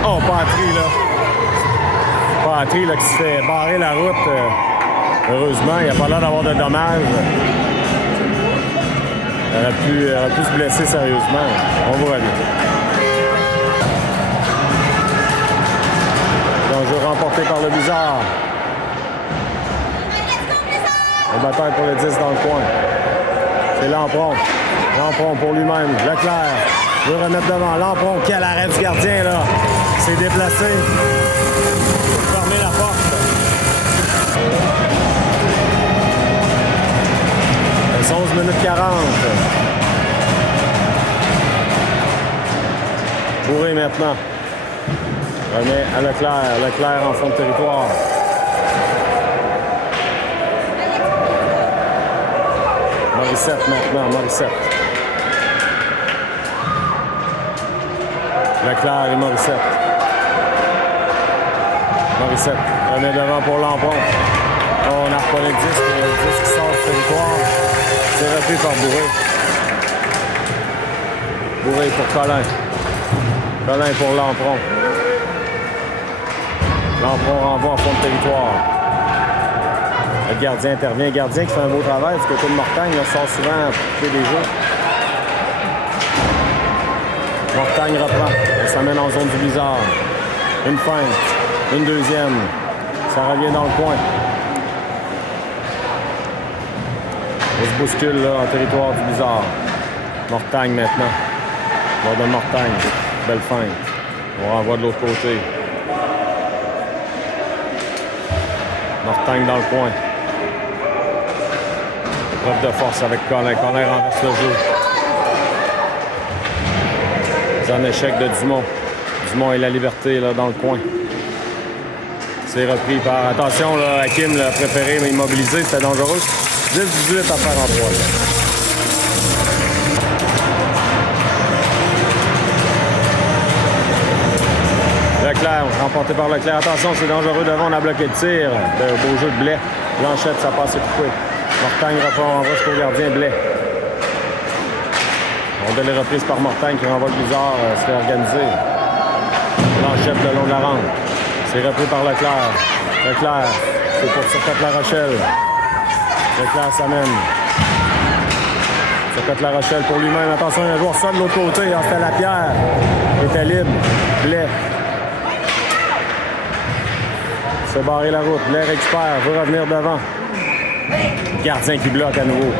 Oh, Patry, là. Patry, là, qui se fait barrer la route. Heureusement, il n'y a pas l'air d'avoir de dommages. Il aurait pu se blesser sérieusement. On va aller. Jeu remporté par le Blizzard. La bataille pour le 10 dans le coin. C'est Lampron. Lampron pour lui-même. Leclerc veut remettre devant. Lampron, quel arrêt du gardien, là. C'est déplacé. Fermer la porte. C'est 11 minutes 40. Bourré maintenant. Remet à Leclerc. Leclerc en fond de territoire. Morissette maintenant. Morissette. Leclerc et Morissette. Morissette remet devant pour Lampron. Oh, on a reconnu le disque. Le disque sort du territoire. C'est repris par Bourré. Bourré pour Colin. Colin pour Lampron. Lampron renvoie en fond de territoire. Le gardien intervient. Le gardien qui fait un beau travail du côté de Mortagne. Il sort souvent pour couper des jeux. Mortagne reprend. Elle s'amène en zone du Blizzard. Une feinte. Une deuxième. Ça revient dans le coin. On se bouscule là, en territoire du Blizzard. Mortagne maintenant. Bord de Mortagne. Belle feinte. On renvoie de l'autre côté. Mortagne dans le coin. Preuve de force avec Colin. Colin renverse le jeu. C'est un échec de Dumont. Dumont et la liberté là, dans le coin. C'est repris par... Attention, là, Hakim l'a préféré, mais immobilisé. C'était dangereux. 10-18 à faire en 3. Leclerc, remporté par Leclerc. Attention, c'est dangereux devant. On a bloqué le tir. Beau jeu de Blais. Blanchette, ça passe coupé. Mortagne reprend en va jusqu'au gardien Blais. Rondelle est reprise par Mortagne qui renvoie le Blizzard se fait organiser. Blanchette le long de la rampe. C'est repris par Leclerc. Leclerc, c'est pour Circotte La Rochelle. Leclerc s'amène. Circotte La Rochelle pour lui-même. Attention, il y a un joueur seul de l'autre côté. C'était Lapierre. Il était libre. Blais. Se barrer la route. Blais récupère. Veut revenir devant. Gardien qui bloque à nouveau. «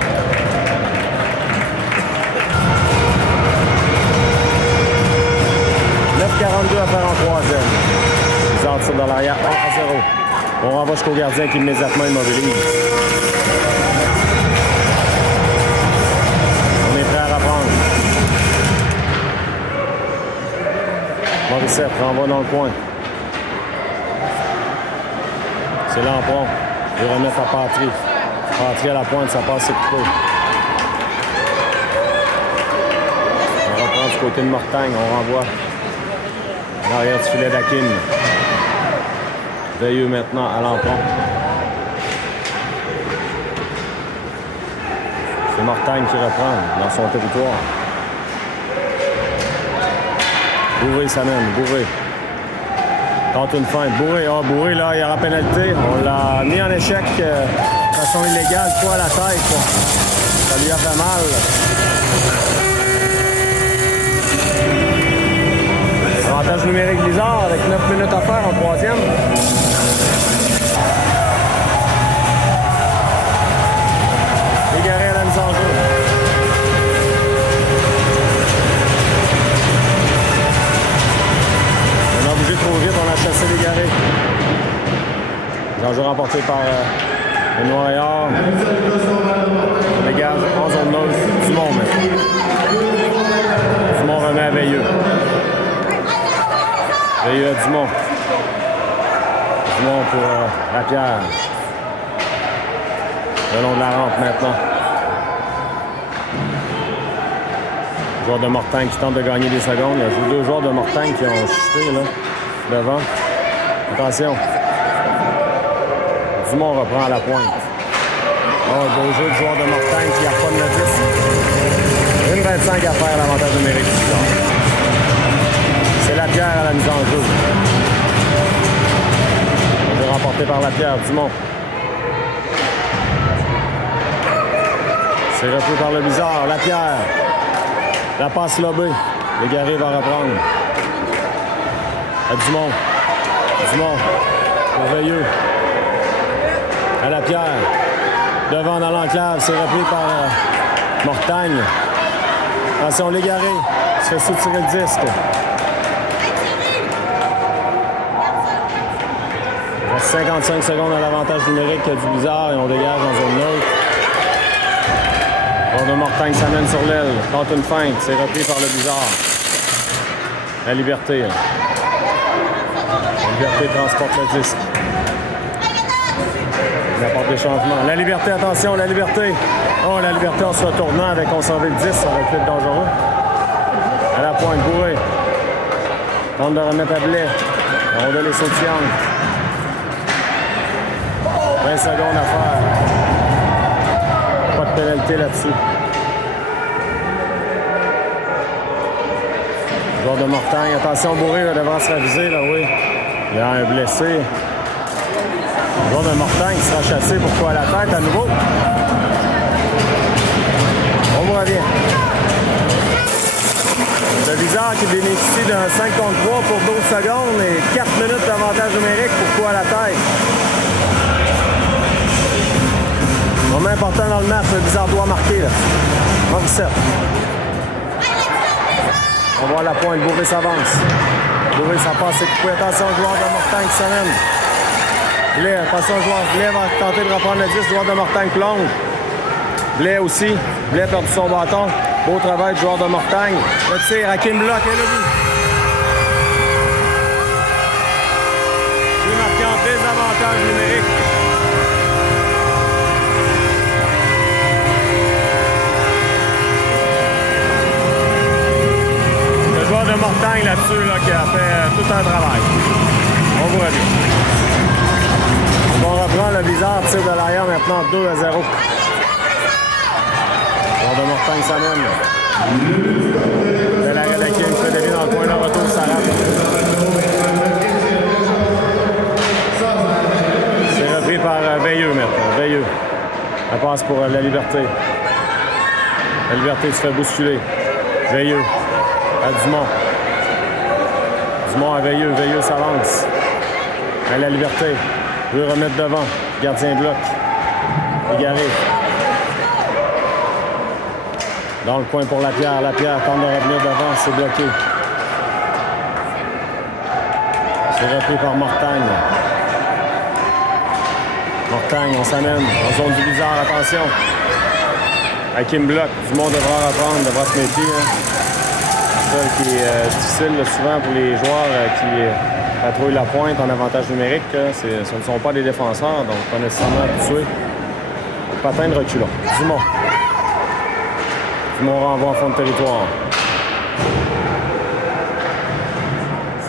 9,42 à faire en troisième. Bizarre ça dans l'arrière, 1-0. On renvoie jusqu'au gardien qui immédiatement immobilise. On est prêt à reprendre. Morissette renvoie dans le coin. C'est Lampron. Il remet à Patry. Patry à la pointe, ça passe, c'est coupé. On reprend du côté de Mortagne, on renvoie. L'arrière du filet d'Hakim. Veilleux maintenant à Lampron. C'est Mortagne qui reprend dans son territoire. Bourré s'amène, Bourré. Tente une feinte. Bourré, Bourré, là, il y aura pénalité. On l'a mis en échec de façon illégale, quoi à la tête. Ça lui a fait mal. Avantage numérique Blizzard avec 9 minutes à faire en troisième. Égaré à la mise en jeu. On a bougé trop vite, on a chassé l'Égaré. L'enjeu remporté par le Noir et Or. On dégage en zone neutre. Dumont maintenant. Dumont remet à Veilleux. Veilleux à Dumont. Dumont pour Lapierre. Le long de la rampe maintenant. Joueur de Mortagne qui tente de gagner des secondes. Il y a deux joueurs de Mortagne qui ont chuté là, devant. Attention. Dumont reprend à la pointe. Oh, beau jeu du joueur de Mortagne qui harponne le 10. 1,25 à faire l'avantage numérique. C'est Lapierre à la mise en jeu. On est remporté par Lapierre. Dumont. C'est repris par le bizarre. Lapierre. La passe lobée. Légaré va reprendre. À Dumont. Dumont. Pour Veilleux. À Lapierre. Devant dans l'enclave. C'est repris par Mortagne. Attention, Légaré. Il se fait soutirer le disque. Il reste 55 secondes à l'avantage numérique du bizarre et on dégage dans zone neutre. Bon de Mortagne s'amène sur l'aile. Tente une feinte. C'est repris par le bizarre. La Liberté. La Liberté transporte le disque. Il apporte des changements. La Liberté, attention, la Liberté. Oh, la Liberté en se retournant avec conserver le 10, ça va être plus dangereux. À la pointe, Bourré. Tente de remettre à Blais. La rondelle est sautillante. 20 secondes à faire. Pas de pénalité là-dessus. Joueur de Mortagne. Attention, Bourré va devoir se raviser, là, oui. Il y a un blessé. Le joueur de Mortagne sera chassé pour quoi à la tête à nouveau. On vous revient. Le bizarre qui bénéficie d'un 5 contre 3 pour 12 secondes et 4 minutes d'avantage numérique pour quoi à la tête. Moment important dans le match, le bizarre doit marquer. Là. Morissette. On voit la pointe, Bourré s'avance. Bourré, ça passe, c'est coupé. Attention, joueur de Mortagne qui s'amène. Blais, attention, joueur Blais va tenter de reprendre le 10. Joueur de Mortagne plonge. Blais aussi. Blais a perdu son bâton. Beau travail du joueur de Mortagne. Le tir, Hakim bloque et le but. But marqué en désavantage numérique. Le joueur de Mortagne là-dessus là, qui a fait tout un travail. On vous revient. On reprend le bizarre tir de l'arrière maintenant 2-0. De Mortagne s'amène. De l'arrêt d'Hakim qui fait dévier dans le coin de retour, ça rate. C'est repris par Veilleux maintenant. Veilleux. La passe pour la Liberté. La Liberté se fait bousculer. Veilleux. À Dumont. Dumont à Veilleux. Veilleux s'avance. À la Liberté. Veut remettre devant. Gardien bloc. Égaré. Dans le coin pour Lapierre. Lapierre tente de revenir devant. C'est bloqué. C'est repris par Mortagne. Mortagne, on s'amène. En zone du bizarre, attention. Hakim bloc. Dumont devra reprendre, devra se méfier. C'est ça qui est difficile là, souvent pour les joueurs qui patrouillent la pointe en avantage numérique. Ce ne sont pas des défenseurs, donc pas nécessairement habitués. Patin de reculant. Dumont. Dumont renvoie en fond de territoire.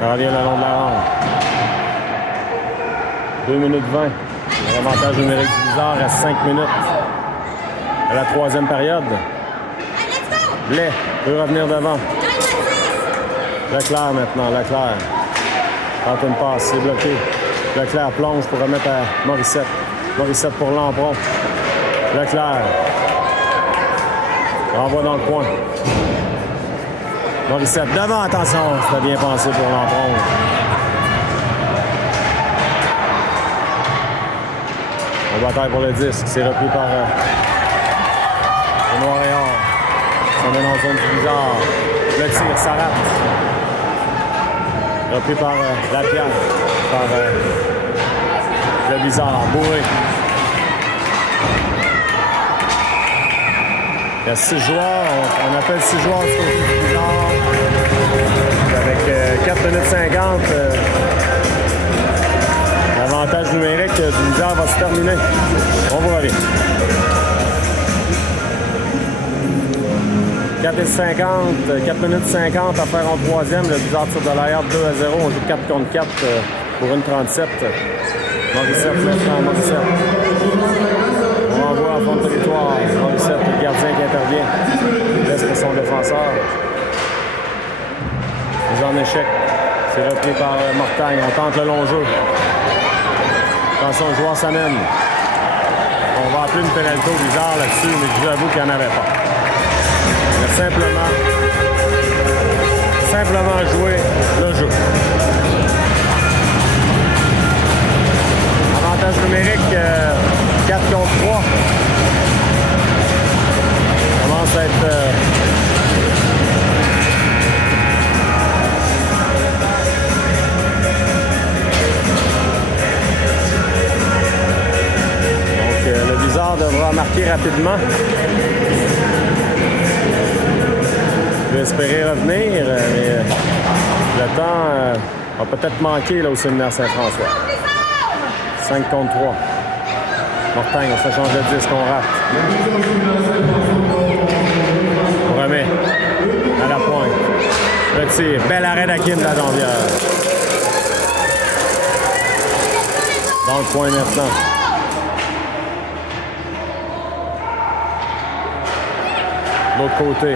Ça revient le long de la ronde. 2 minutes 20. L'avantage numérique du bizarre reste 5 minutes. À la troisième période. Blais peut revenir devant. Leclerc maintenant, Leclerc. Tente une passe, c'est bloqué. Leclerc plonge pour remettre à Morissette. Morissette pour Lampron. Leclerc. Renvoie dans le coin. Morissette devant, attention, c'était bien pensé pour Lampron. On bataille pour le disque, c'est repris par le Noir et Or. Ça mène en zone du bizarre. Le tir, ça rate. Repris par Lapierre, par le bizarre, Bourré. Il y a 6 joueurs, on appelle 6 joueurs du côté du bizarre. Avec 4 minutes 50, l'avantage numérique du bizarre va se terminer. On vous revient. 4 minutes 50 à faire en troisième. Le bizarre tire de l'arrière 2-0. On joue 4 contre 4 pour une 37. Morissette maintenant, Morissette. On renvoie à fond gardien qui intervient. Laisse pour son défenseur. Mise en échec. C'est repris par Mortagne. On tente le long jeu. Attention, le joueur s'amène. On va appeler une pénalité bizarre là-dessus, mais je vous avoue qu'il n'y en avait pas. Il a simplement joué le jeu. Avantage numérique 4 contre 3. Commence à être... le Blizzard devra marquer rapidement. Je vais espérer revenir, mais le temps va peut-être manquer là, au séminaire Saint-François. 5 contre 3. Mortagne, on se change de 10 qu'on rate. On remet à la pointe. Le tir. Bel arrêt d'Hakim de la Janvière. Dans le coin maintenant. De l'autre côté.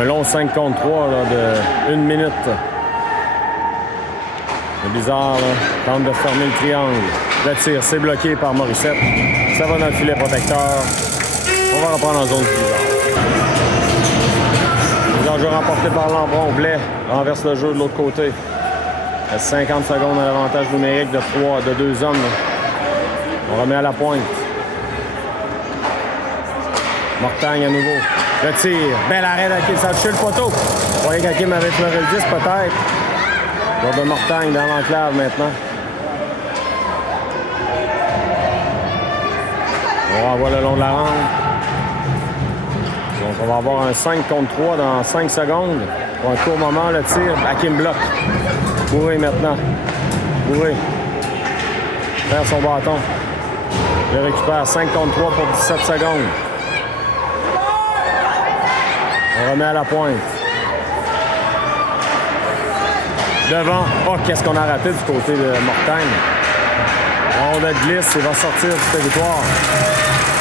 Un long 5 contre 3 là, de 1 minute. C'est bizarre, là. Tente de fermer le triangle. Le tir, c'est bloqué par Morissette. Ça va dans le filet protecteur. On va reprendre en zone du Blizzard. Le jeu remporté par Lambron. Blais renverse le jeu de l'autre côté. Il reste 50 secondes à l'avantage numérique de 2 hommes. Là. On remet à la pointe. Mortagne à nouveau. Le tir. Bel arrêt d'Hakim. Ça a touché le poteau. Vous voyez qu'Hakim avait fleuré le 10 peut-être. Lors de Mortagne dans l'enclave maintenant. On renvoie le long de la rampe. Donc on va avoir un 5 contre 3 dans 5 secondes. Pour un court moment, le tir. Hakim bloque. Bourré maintenant. Bourré. Perd son bâton. Il récupère 5 contre 3 pour 17 secondes. On remet à la pointe. Devant. Oh, qu'est-ce qu'on a raté du côté de Mortagne. La rondelle glisse, il va sortir du territoire.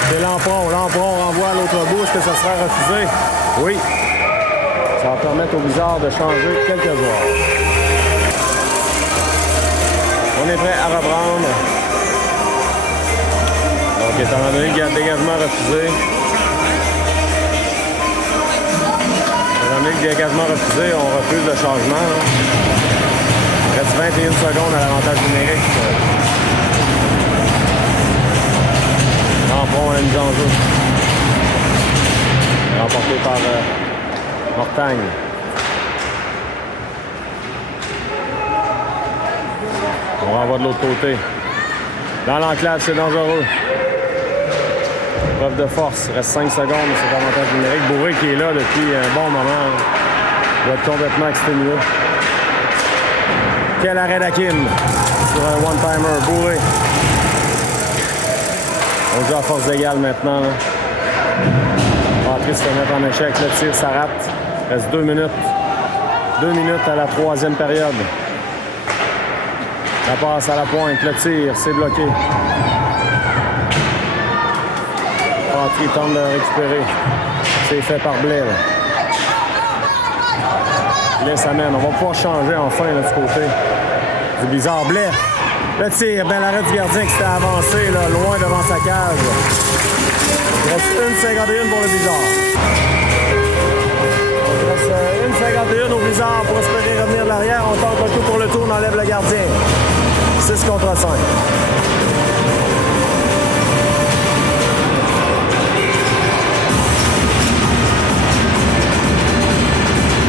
C'est Lampron. Lampron renvoie à l'autre bout. Est-ce que ça sera refusé? Oui. Ça va permettre au Blizzard de changer quelques joueurs. On est prêt à reprendre. Donc, étant donné qu'il y a un dégagement refusé. Étant donné qu'il y a un dégagement refusé, on refuse le changement. Là. Il reste 21 secondes à l'avantage numérique. Lampron a une mise en jeu. Remporté par Mortagne. On renvoie de l'autre côté. Dans l'enclave, c'est dangereux. Preuve de force. Il reste 5 secondes de cet avantage numérique. Bourré qui est là depuis un bon moment. Il va être complètement exténué. Quel arrêt d'Hakim sur un one-timer. Bourré. On joue à force égale maintenant. Patrice se fait mettre en échec. Le tir, ça rate. Il reste 2 minutes. 2 minutes à la 3e période. La passe à la pointe. Le tir, c'est bloqué. Patrice tente de récupérer. C'est fait par Blais. Blais s'amène. On va pouvoir changer enfin là, du côté du Blizzard. Blais. Le tir, bel arrêt du gardien qui s'était avancé là, loin devant sa cage. Il reste 1,51 pour le Blizzard. Il reste 1,51 au Blizzard pour espérer revenir de l'arrière. On tente le coup pour le tour, on enlève le gardien. 6 contre 5.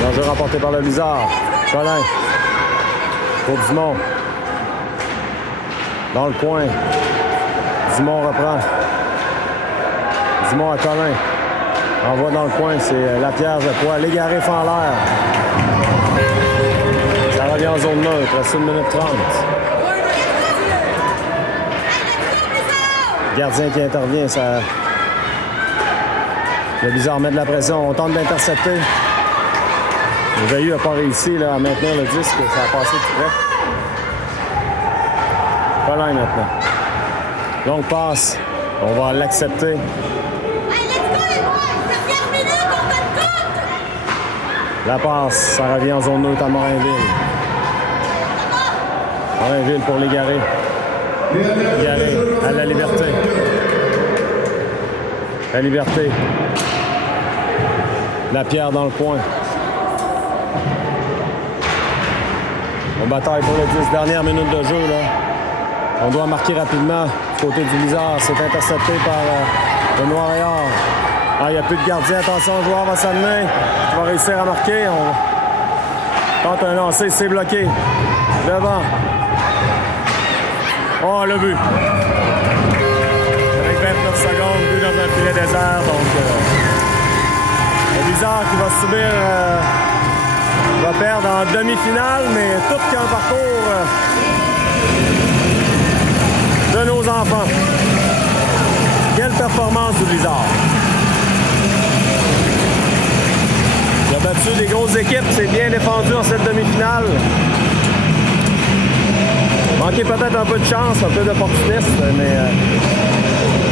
L'enjeu remporté par le Blizzard. Colin. Pour Dumont. Dans le coin. Dumont reprend. Dumont à Colin. Envoie dans le coin, c'est Lapierre de poids. Légaré fait en l'air. Ça revient en zone neutre. Reste 1 minute 30. Gardien qui intervient, ça... Le Blizzard met de la pression. On tente d'intercepter. Le Veilleux n'a pas réussi là, à maintenir le disque. Ça a passé tout près. Colin maintenant. Longue passe. On va l'accepter. La passe, ça revient en zone neutre à Morinville. Morinville pour Légaré. Légaré à la Liberté. La Liberté. Lapierre dans le coin. On bataille pour les 10 dernières minutes de jeu, là. On doit marquer rapidement du côté du Blizzard. C'est intercepté par le Noir-et-Or. Ah, il n'y a plus de gardien. Attention, le joueur va s'amener. Il va réussir à marquer. On tente un lancer. C'est bloqué. Devant. Oh, le but. Avec 29 secondes, but dans un filet désert. Donc, le Blizzard qui va subir... va perdre en demi-finale, mais tout qu'un parcours de nos enfants. Quelle performance du Blizzard. Il a battu des grosses équipes, c'est bien défendu en cette demi-finale. Manqué peut-être un peu de chance, un peu d'opportunisme, mais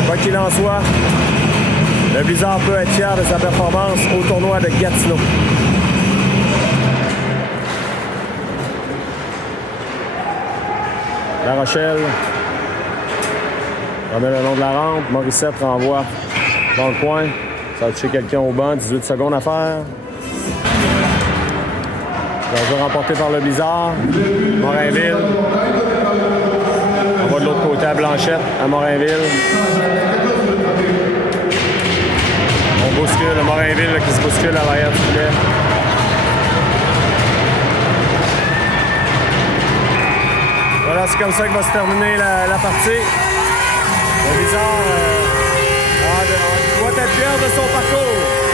quoi qu'il en soit, le Blizzard peut être fier de sa performance au tournoi de Gatineau. La Rochelle. On met le long de la rampe. Morissette renvoie dans le coin. Ça va toucher quelqu'un au banc. 18 secondes à faire. Le jeu remporté par le Blizzard. Morinville. On va de l'autre côté à Blanchette, à Morinville. On bouscule. Morinville là, qui se bouscule à l'arrière du filet. Voilà, c'est comme ça que va se terminer la partie. Le Blizzard doit être fier de son parcours.